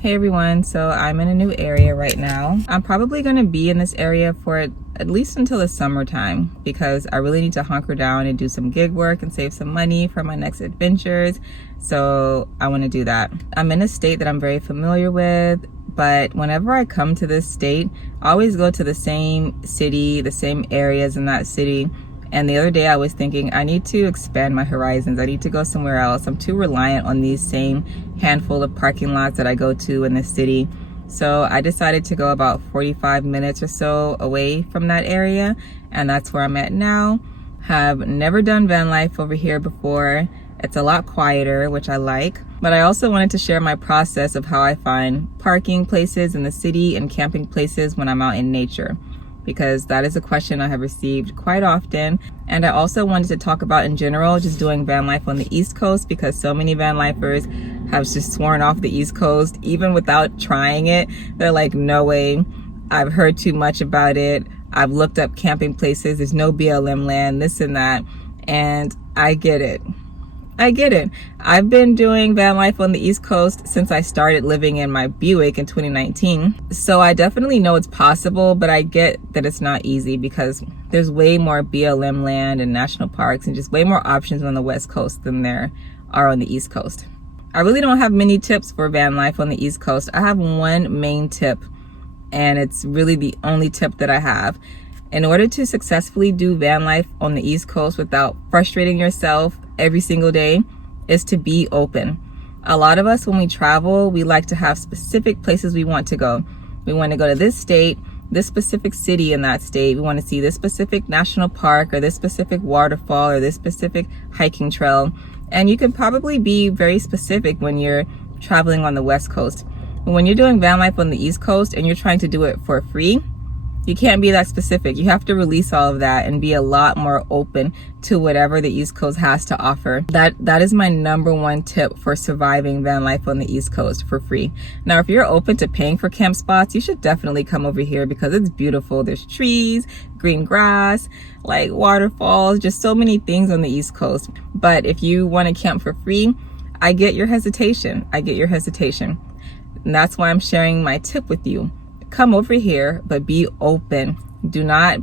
Hey everyone, so I'm in a new area right now. I'm probably going to be in this area for at least until the summertime because I really need to hunker down and do some gig work and save some money for my next adventures. So I want to do that. I'm in a state that I'm very familiar with, but whenever I come to this state, I always go to the same city, the same areas in that city. And the other day I was thinking, I need to expand my horizons. I need to go somewhere else. I'm too reliant on these same handful of parking lots that I go to in this city. So I decided to go about 45 minutes or so away from that area. And that's where I'm at now. Have never done van life over here before. It's a lot quieter, which I like. But I also wanted to share my process of how I find parking places in the city and camping places when I'm out in nature, because that is a question I have received quite often. And I also wanted to talk about in general just doing van life on the East Coast, because so many van lifers have just sworn off the East Coast even without trying it. They're like, no way, I've heard too much about it, I've looked up camping places, there's no BLM land, this and that. And I get it. I've been doing van life on the East Coast since I started living in my Buick in 2019. So I definitely know it's possible, but I get that it's not easy because there's way more BLM land and national parks and just way more options on the West Coast than there are on the East Coast. I really don't have many tips for van life on the East Coast. I have one main tip, and it's really the only tip that I have. In order to successfully do van life on the East Coast without frustrating yourself every single day, is to be open. A lot of us, when we travel, we like to have specific places we want to go. We want to go to this state, this specific city in that state. We want to see this specific national park or this specific waterfall or this specific hiking trail. And you can probably be very specific when you're traveling on the West Coast. But when you're doing van life on the East Coast and you're trying to do it for free, you can't be that specific. You have to release all of that and be a lot more open to whatever the East Coast has to offer. That is my number one tip for surviving van life on the East Coast for free. Now, if you're open to paying for camp spots, you should definitely come over here because it's beautiful. There's trees, green grass, like waterfalls, just so many things on the East Coast. But if you want to camp for free, I get your hesitation. And that's why I'm sharing my tip with you. Come over here, but be open. Do not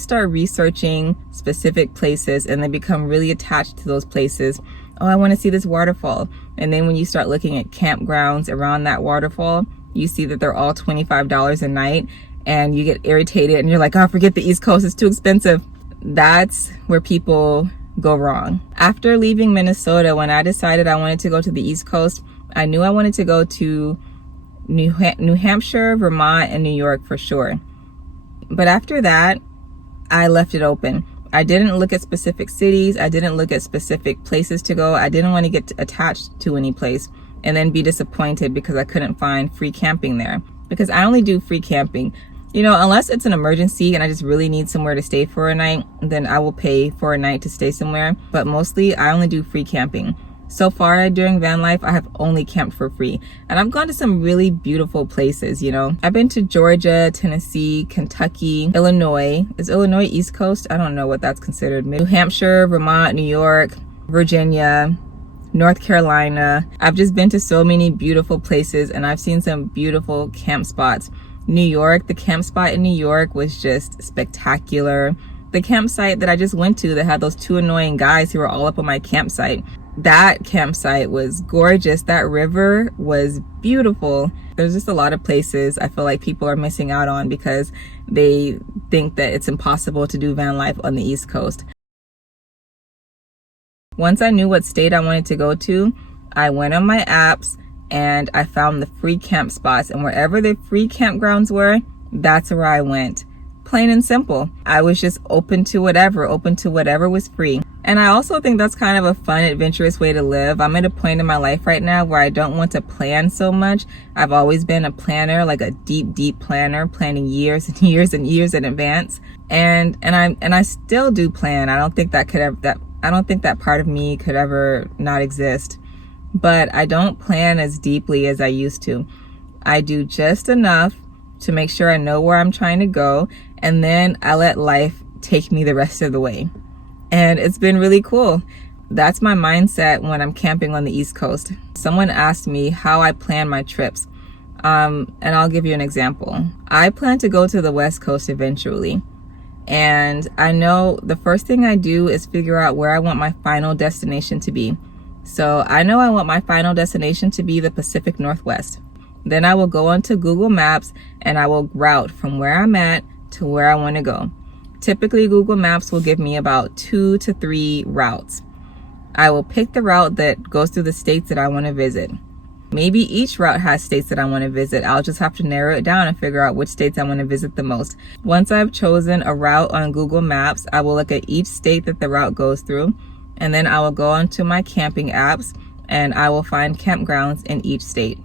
start researching specific places and then become really attached to those places. Oh, I want to see this waterfall. And then when you start looking at campgrounds around that waterfall, you see that they're all $25 a night and you get irritated and you're like, oh, forget the East Coast, it's too expensive. That's where people go wrong. After leaving Minnesota, when I decided I wanted to go to the East Coast, I knew I wanted to go to New Hampshire, Vermont, and New York for sure. But after that, I left it open. I didn't look at specific cities. I didn't look at specific places to go. I didn't want to get attached to any place and then be disappointed because I couldn't find free camping there. Because I only do free camping. You know, unless it's an emergency and I just really need somewhere to stay for a night, then I will pay for a night to stay somewhere. But mostly, I only do free camping. So far during van life, I have only camped for free. And I've gone to some really beautiful places, you know. I've been to Georgia, Tennessee, Kentucky, Illinois. Is Illinois East Coast? I don't know what that's considered. New Hampshire, Vermont, New York, Virginia, North Carolina. I've just been to so many beautiful places and I've seen some beautiful camp spots. New York, the camp spot in New York was just spectacular. The campsite that I just went to that had those two annoying guys who were all up on my campsite, that campsite was gorgeous. That river was beautiful. There's just a lot of places I feel like people are missing out on because they think that it's impossible to do van life on the East Coast. Once I knew what state I wanted to go to, I went on my apps and I found the free camp spots, and wherever the free campgrounds were, that's where I went. Plain and simple. I was just open to whatever was free. And I also think that's kind of a fun, adventurous way to live. I'm at a point in my life right now where I don't want to plan so much. I've always been a planner, like a deep planner, planning years and years and years in advance. And I still do plan. I don't think that part of me could ever not exist. But I don't plan as deeply as I used to. I do just enough to make sure I know where I'm trying to go, and then I let life take me the rest of the way. And it's been really cool. That's my mindset when I'm camping on the East Coast. Someone asked me how I plan my trips. And I'll give you an example. I plan to go to the West Coast eventually. And I know the first thing I do is figure out where I want my final destination to be. So I know I want my final destination to be the Pacific Northwest. Then I will go onto Google Maps and I will route from where I'm at to where I want to go. Typically, Google Maps will give me about 2 to 3 routes. I will pick the route that goes through the states that I want to visit. Maybe each route has states that I want to visit. I'll just have to narrow it down and figure out which states I want to visit the most. Once I've chosen a route on Google Maps, I will look at each state that the route goes through, and then I will go onto my camping apps and I will find campgrounds in each state.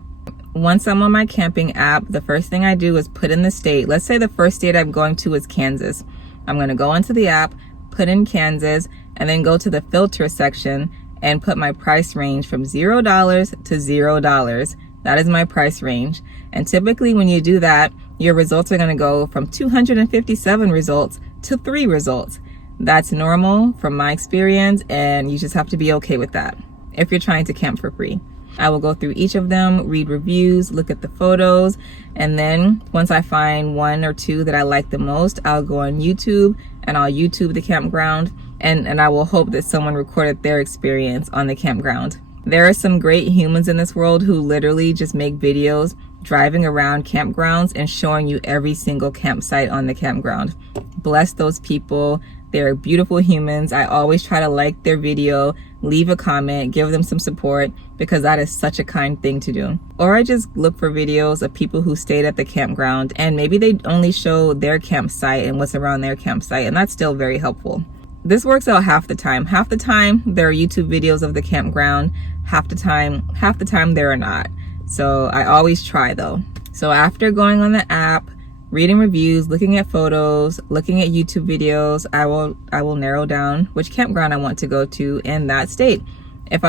Once I'm on my camping app, the first thing I do is put in the state. Let's say the first state I'm going to is Kansas. I'm going to go into the app, put in Kansas, and then go to the filter section and put my price range from $0 to $0. That is my price range. And typically when you do that, your results are going to go from 257 results to 3 results. That's normal from my experience, and you just have to be okay with that if you're trying to camp for free. I will go through each of them, read reviews, look at the photos, and then once I find 1 or 2 that I like the most, I'll go on YouTube and I'll YouTube the campground, and I will hope that someone recorded their experience on the campground. There are some great humans in this world who literally just make videos driving around campgrounds and showing you every single campsite on the campground. Bless those people. They're beautiful humans. I always try to like their video, leave a comment, give them some support, because that is such a kind thing to do. Or I just look for videos of people who stayed at the campground and maybe they only show their campsite and what's around their campsite, and that's still very helpful. This works out half the time. Half the time there are YouTube videos of the campground. Half the time there are not. So I always try though. So after going on the app, reading reviews, looking at photos, looking at YouTube videos, I will narrow down which campground I want to go to in that state. If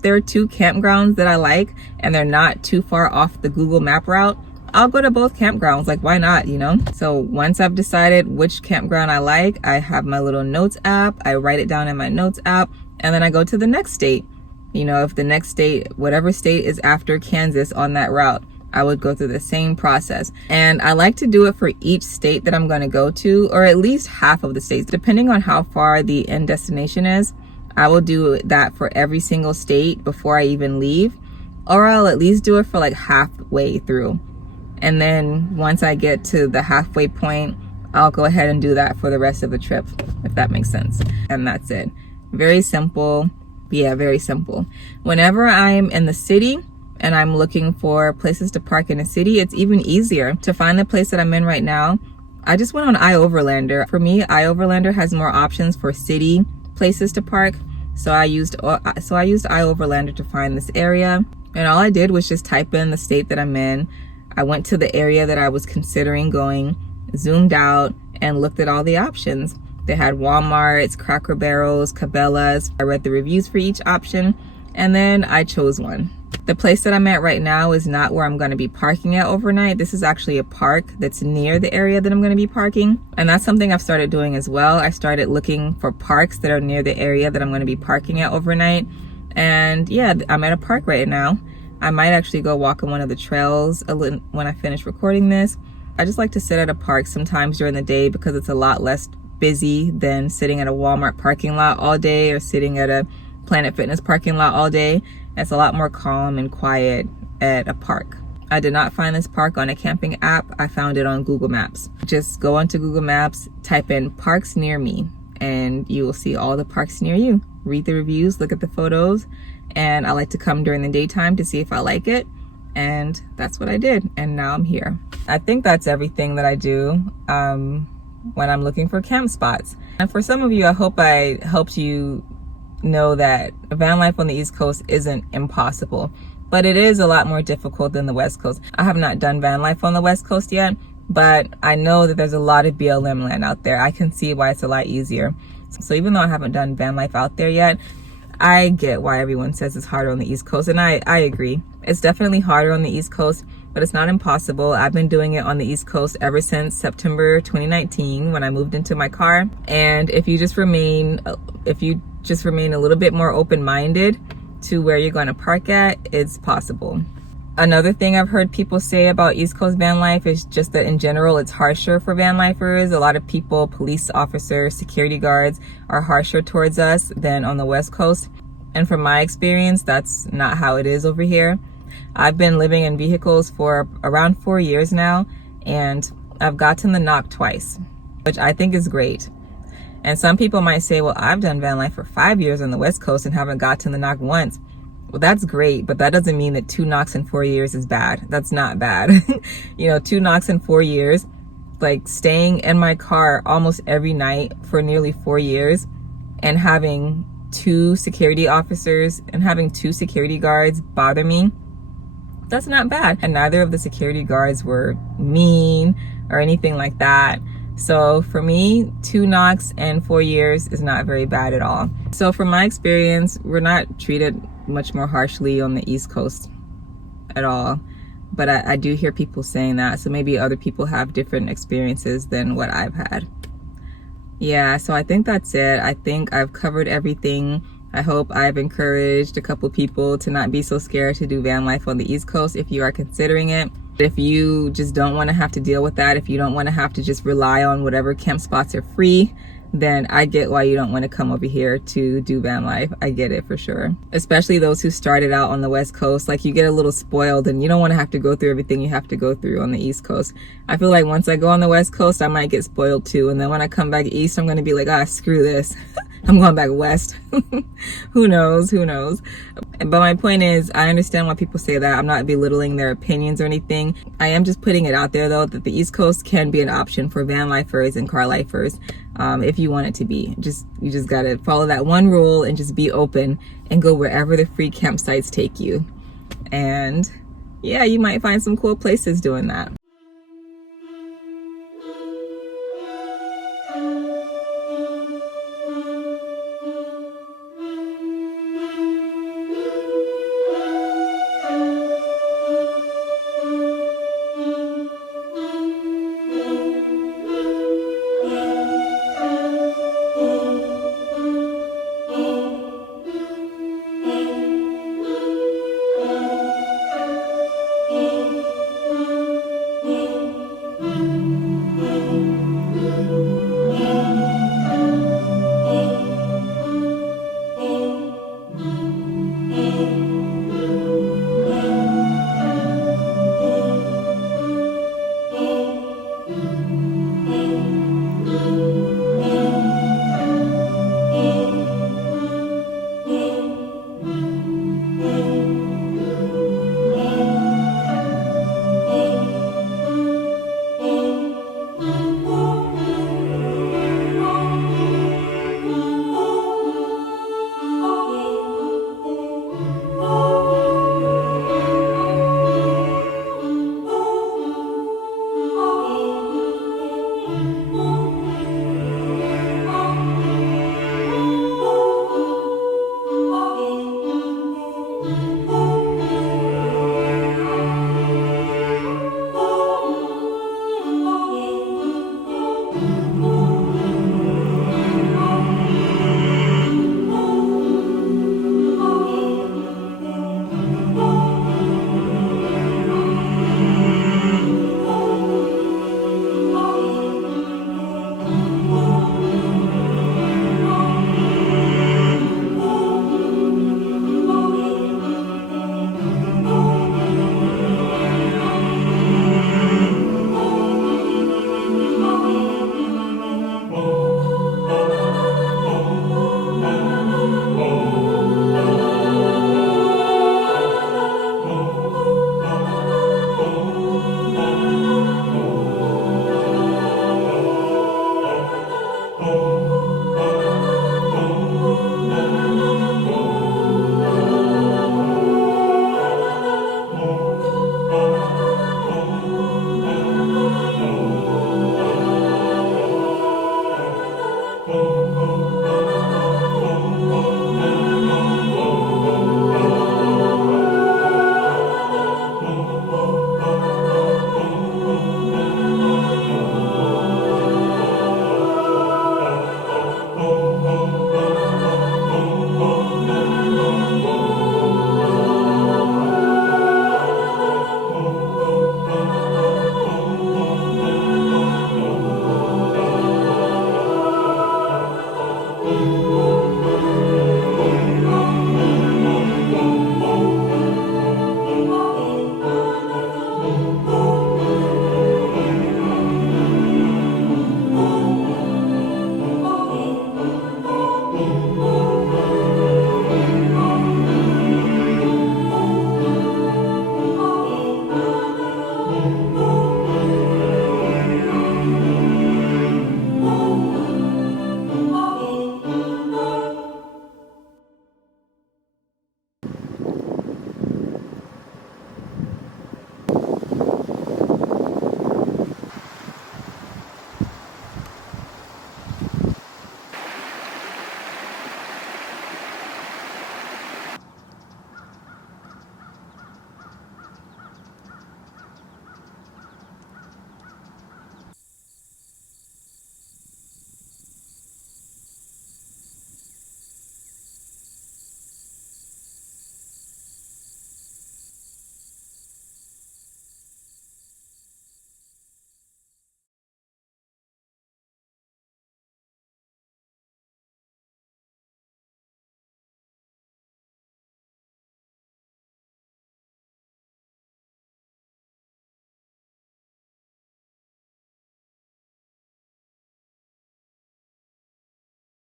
there are 2 campgrounds that I like and they're not too far off the Google Map route, I'll go to both campgrounds. Like, why not, you know? So once I've decided which campground I like, I have my little notes app. I write it down in my notes app, and then I go to the next state. You know, if the next state, whatever state is after Kansas on that route, I would go through the same process. And I like to do it for each state that I'm going to go to, or at least half of the states, depending on how far the end destination is. I will do that for every single state before I even leave, or I'll at least do it for like halfway through. And then once I get to the halfway point, I'll go ahead and do that for the rest of the trip, if that makes sense. And that's it. Very simple. Yeah, very simple. Whenever I'm in the city and I'm looking for places to park in a city, it's even easier to find the place that I'm in right now. I just went on iOverlander. For me, iOverlander has more options for city places to park. So I used iOverlander to find this area. And all I did was just type in the state that I'm in. I went to the area that I was considering going, zoomed out, and looked at all the options. They had Walmarts, Cracker Barrels, Cabela's. I read the reviews for each option, and then I chose one. The place that I'm at right now is not where I'm going to be parking at overnight. This is actually a park that's near the area that I'm going to be parking. And that's something I've started doing as well. I started looking for parks that are near the area that I'm going to be parking at overnight. And yeah, I'm at a park right now. I might actually go walk on one of the trails when I finish recording this. I just like to sit at a park sometimes during the day because it's a lot less busy than sitting at a Walmart parking lot all day or sitting at a Planet Fitness parking lot all day. It's a lot more calm and quiet at a park. I did not find this park on a camping app. I found it on Google Maps. Just go onto Google Maps, type in parks near me, and you will see all the parks near you. Read the reviews, look at the photos, and I like to come during the daytime to see if I like it. And that's what I did, and now I'm here. I think that's everything that I do when I'm looking for camp spots. And for some of you, I hope I helped you know that van life on the East Coast isn't impossible, but it is a lot more difficult than the West Coast. I have not done van life on the West Coast yet, but I know that there's a lot of BLM land out there. I can see why it's a lot easier. So even though I haven't done van life out there yet, I get why everyone says it's harder on the East Coast, and I agree. It's definitely harder on the East Coast, but it's not impossible. I've been doing it on the East Coast ever since September 2019 when I moved into my car. And if you just remain a little bit more open-minded to where you're going to park at, it's possible. Another thing I've heard people say about East Coast van life is just that in general, it's harsher for van lifers. A lot of people, police officers, security guards, are harsher towards us than on the West Coast. And from my experience, that's not how it is over here. I've been living in vehicles for around 4 years now, and I've gotten the knock twice, which I think is great. And some people might say, well, I've done van life for 5 years on the West Coast and haven't gotten the knock once. Well, that's great, but that doesn't mean that 2 knocks in 4 years is bad. That's not bad. 2 knocks in 4 years, like staying in my car almost every night for nearly 4 years and having 2 security officers and having 2 security guards bother me, that's not bad. And neither of the security guards were mean or anything like that. So for me, 2 knocks and 4 years is not very bad at all. So from my experience, we're not treated much more harshly on the East Coast at all. But I do hear people saying that. So maybe other people have different experiences than what I've had. Yeah, so I think that's it. I think I've covered everything. I hope I've encouraged a couple people to not be so scared to do van life on the East Coast if you are considering it. If you just don't want to have to deal with that, if you don't want to have to just rely on whatever camp spots are free, then I get why you don't want to come over here to do van life. I get it for sure. Especially those who started out on the West Coast, like you get a little spoiled and you don't want to have to go through everything you have to go through on the East Coast. I feel like once I go on the West Coast, I might get spoiled too. And then when I come back East, I'm going to be like, screw this. I'm going back West. Who knows? But my point is, I understand why people say that. I'm not belittling their opinions or anything. I am just putting it out there though, that the East Coast can be an option for van lifers and car lifers. If you want it to be. You just gotta follow that one rule and just be open and go wherever the free campsites take you. And yeah, you might find some cool places doing that.